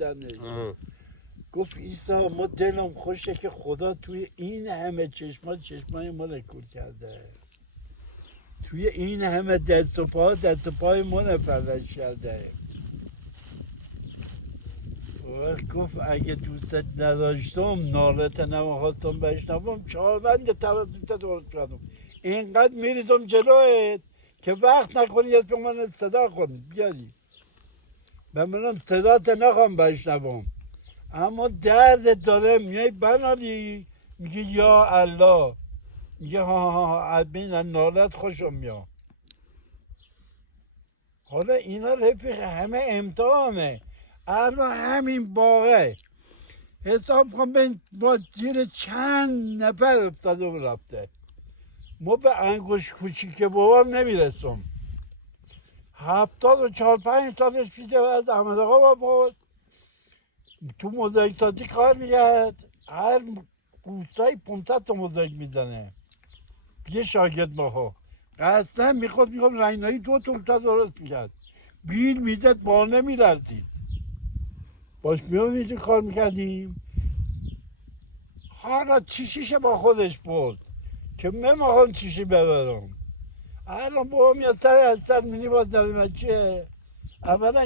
دهنش. گفت عیسی ما دلم خوشه که خدا توی این همه چشمای ما نکور کرده، توی این همه دست و پای ما نفرش کرده. وقت گفت اگه دوستت نداشتم نالت نمیخواستم بشنوم 4 بند ترازوت درست کردم، اینقدر میریزم جلویت که وقت نکنی یه به من صدا کن بیاری به منم صدات نخوام بشنوم، اما درد داره میای بنالی میگه یا الله، میگه ها ادبین نالت خوشم میاد. حالا اینا رفیق همه امتحانه. الان همین باقه حساب کن با زیر چند نفر افتاده و رفته. ما به انگوش کوچیک بابام نمیرسم. 74-5 سالش پیش از احمد آقا بود، تو موزاییک سازی کار میکرد، هر روستایی 500 تا موزاییک میزنه یه شاگرد ماها. قصد میخواد رنگنایی 2 تا درست میکرد، بیل میزد بار نمیلردی. باش میونی کار میکردیم. حالا چیشیشه با خودش بود که من میخوام چیشی ببرم. الان با هم یه سر از سر مینی باز در چیه اولا